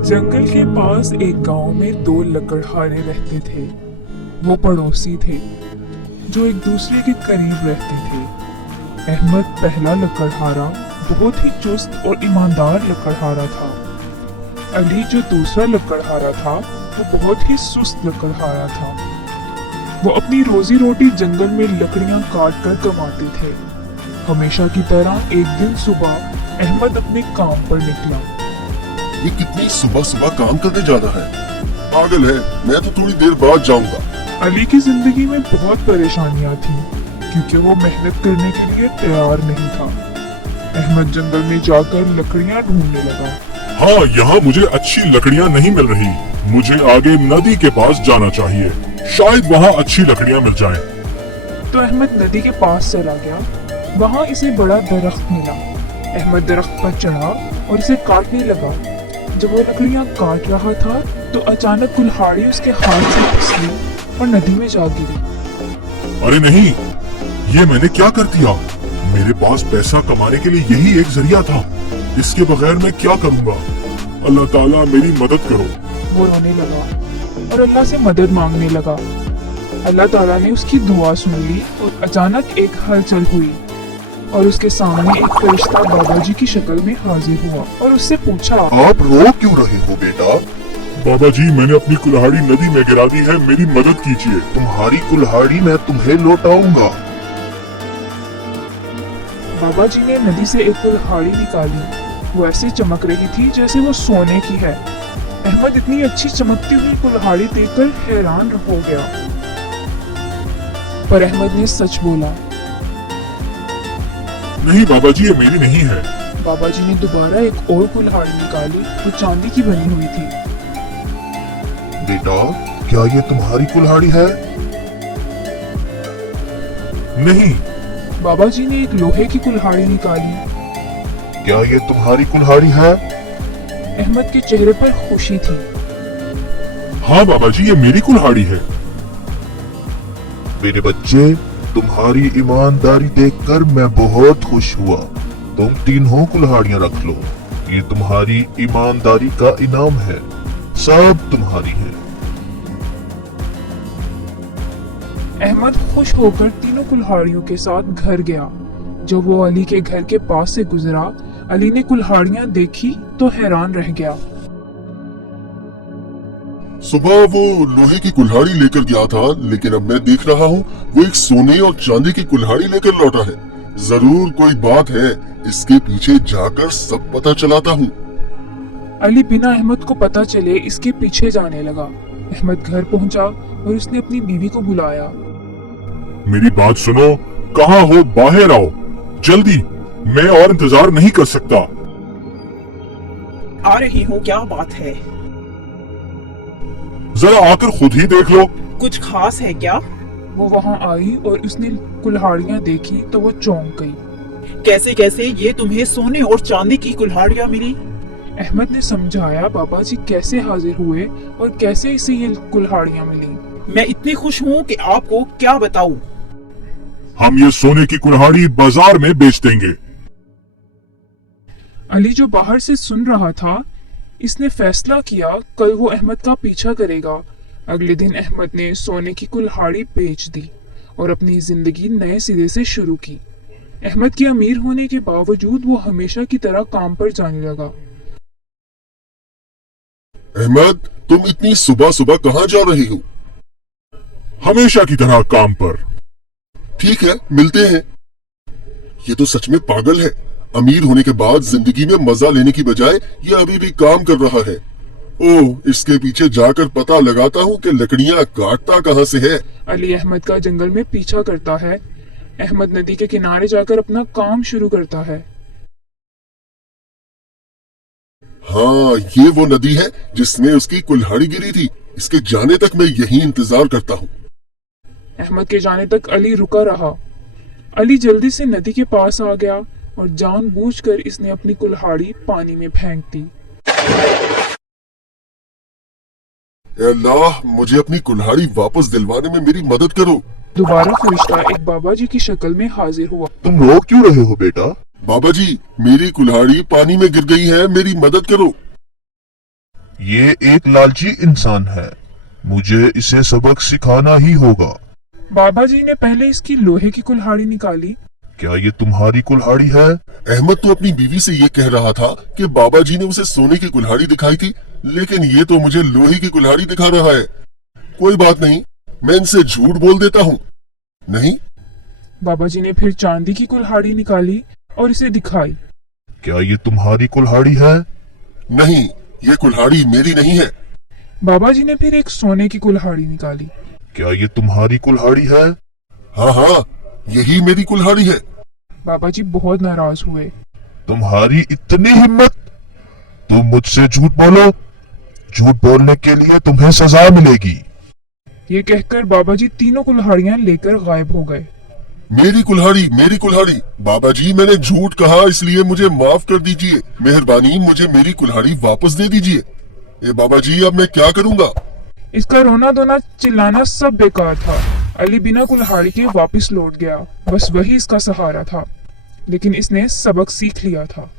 जंगल के पास एक गांव में दो लकड़हारे रहते थे। वो पड़ोसी थे जो एक दूसरे के करीब रहते थे। अहमद पहला लकड़हारा बहुत ही चुस्त और ईमानदार लकड़हारा था। अली जो दूसरा लकड़हारा था वो बहुत ही सुस्त लकड़हारा था। वो अपनी रोजी रोटी जंगल में लकड़ियां काट कर कमाते थे। हमेशा की तरह एक दिन सुबह अहमद अपने काम पर निकला। ये कितनी सुबह सुबह काम करने जाना है? पागल है, मैं तो थोड़ी देर बाद जाऊंगा। अली की जिंदगी में बहुत परेशानियां थी क्योंकि वो मेहनत करने के लिए तैयार नहीं था। अहमद जंगल में जाकर लकड़ियां ढूंढने लगा। हाँ, यहाँ मुझे अच्छी लकड़ियाँ नहीं मिल रही। मुझे आगे नदी के पास जाना चाहिए, शायद वहाँ अच्छी लकड़ियाँ मिल जाएं। तो अहमद नदी के पास चला गया। वहाँ इसे बड़ा दरख्त मिला। अहमद दरख्त पर चढ़ा और इसे काटने लगा। जब वो लकड़ियां काट रहा था तो अचानक कुल्हाड़ी उसके हाथ से फिसली और नदी में जा गिरी। अरे नहीं, ये मैंने क्या कर दिया? मेरे पास पैसा कमाने के लिए यही एक जरिया था। इसके बगैर मैं क्या करूँगा? अल्लाह ताला मेरी मदद करो। वो रोने लगा और अल्लाह से मदद मांगने लगा। अल्लाह ताला ने उसकी दुआ सुन ली और अचानक एक हलचल हुई और उसके सामने एक फरिश्ता बाबा जी की शक्ल में हाजिर हुआ और उससे पूछा, आप रो क्यों रहे हो बेटा? बाबा जी, मैंने अपनी कुल्हाड़ी नदी में गिरा दी है, मेरी मदद कीजिए। तुम्हारी कुल्हाड़ी मैं तुम्हें लौटाऊंगा। बाबा जी ने नदी से एक कुल्हाड़ी निकाली। वो ऐसे चमक रही थी जैसे वो सोने की है। अहमद इतनी अच्छी चमकती हुई कुल्हाड़ी देखकर हैरान हो गया, पर अहमद ने सच बोला। नहीं बाबा जी, ये मेरी नहीं है। बाबा जी ने दोबारा एक और कुल्हाड़ी निकाली। वो चांदी की बनी हुई थी। बेटा, क्या ये तुम्हारी कुल्हाड़ी है? नहीं। बाबा जी ने एक लोहे की कुल्हाड़ी निकाली। क्या ये तुम्हारी कुल्हाड़ी है? अहमद के चेहरे पर खुशी थी। हाँ बाबा जी, ये मेरी कुल्हाड़ी है। मेरे बच्चे, तुम्हारी ईमानदारी देखकर मैं बहुत खुश हुआ। तुम तीनों कुल्हाड़ियां रख लो, ये तुम्हारी ईमानदारी का इनाम है। सब तुम्हारी है। अहमद खुश होकर तीनों कुल्हाड़ियों के साथ घर गया। जब वो अली के घर के पास से गुजरा, अली ने कुल्हाड़ियां देखी तो हैरान रह गया। सुबह वो लोहे की कुल्हाड़ी लेकर गया था, लेकिन अब मैं देख रहा हूँ वो एक सोने और चांदी की कुल्हाड़ी लेकर लौटा है। जरूर कोई बात है, इसके पीछे जाकर सब पता चलाता हूँ। अली बिना अहमद को पता चले इसके पीछे जाने लगा। अहमद घर पहुंचा और उसने अपनी बीवी को बुलाया। मेरी बात सुनो, कहाँ हो? बाहर आओ जल्दी, मैं और इंतजार नहीं कर सकता। आ रही हूँ, क्या बात है? जरा आकर खुद ही देख लो। कुछ खास है क्या? वो वहाँ आई और उसने कुल्हाड़ियां देखी तो वो चौंक गई। कैसे कैसे ये तुम्हें सोने और चांदी की कुल्हाड़ियां मिली? अहमद ने समझाया बाबा जी कैसे हाजिर हुए और कैसे इसे ये कुल्हाड़ियां मिली। मैं इतनी खुश हूँ कि आपको क्या बताऊं। हम ये सोने की कुल्हाड़ी बाजार में बेच देंगे। अली जो बाहर से सुन रहा था, इसने फैसला किया कल वो अहमद का पीछा करेगा। अगले दिन अहमद ने सोने की कुल्हाड़ी बेच दी और अपनी जिंदगी नए सिरे से शुरू की। अहमद के अमीर होने के बावजूद वो हमेशा की तरह काम पर जाने लगा। अहमद, तुम इतनी सुबह सुबह कहाँ जा रही हो? हमेशा की तरह काम पर। ठीक है, मिलते हैं। ये तो सच में पागल है। अमीर होने के बाद जिंदगी में मजा लेने की बजाय ये अभी भी काम कर रहा है। ओह, इसके पीछे जाकर पता लगाता हूँ कि लकड़ियाँ काटता कहाँ से है। अली अहमद का जंगल में पीछा करता है। अहमद नदी के किनारे जाकर अपना काम शुरू करता है। हाँ, ये वो नदी है जिसमें उसकी कुल्हाड़ी गिरी थी। इसके जाने तक मैं यही इंतजार करता हूँ। अहमद के जाने तक अली रुका रहा। अली जल्दी से नदी के पास आ गया और जानबूझकर इसने अपनी कुल्हाड़ी पानी में फेंक दी। अल्लाह, मुझे अपनी कुल्हाड़ी वापस दिलवाने में मेरी मदद करो। दोबारा फरिश्ता एक बाबा जी की शक्ल में हाजिर हुआ। तुम रो क्यों रहे हो बेटा? बाबा जी, मेरी कुल्हाड़ी पानी में गिर गई है, मेरी मदद करो। ये एक लालची इंसान है, मुझे इसे सबक सिखाना ही होगा। बाबा जी ने पहले इसकी लोहे की कुल्हाड़ी निकाली। क्या ये तुम्हारी कुल्हाड़ी है? अहमद तो अपनी बीवी से ये कह रहा था कि बाबा जी ने उसे सोने की कुल्हाड़ी दिखाई थी, लेकिन ये तो मुझे लोहे की कुल्हाड़ी दिखा रहा है। कोई बात नहीं, मैं इनसे झूठ बोल देता हूँ। नहीं, बाबा जी ने फिर चांदी की कुल्हाड़ी निकाली और इसे दिखाई। क्या ये तुम्हारी कुल्हाड़ी है? नहीं, ये कुल्हाड़ी मेरी नहीं है। बाबा जी ने फिर एक सोने की कुल्हाड़ी निकाली। क्या ये तुम्हारी कुल्हाड़ी है? हाँ हाँ, यही मेरी कुल्हाड़ी है। बाबा जी बहुत नाराज हुए। तुम्हारी इतनी हिम्मत, तुम मुझसे झूठ बोलो। झूठ बोलने के लिए तुम्हें सजा मिलेगी। ये कहकर बाबा जी तीनों कुल्हाड़ियां लेकर गायब हो गए। मेरी कुल्हाड़ी, मेरी कुल्हाड़ी। बाबा जी, मैंने झूठ कहा, इसलिए मुझे माफ कर दीजिए। मेहरबानी, मुझे मेरी कुल्हाड़ी वापस दे दीजिए। ए बाबा जी, अब मैं क्या करूँगा? इसका रोना धोना चिल्लाना सब बेकार था। अली बिना कुल्हाड़ी के वापस लौट गया। बस वही इसका सहारा था, लेकिन इसने सबक सीख लिया था।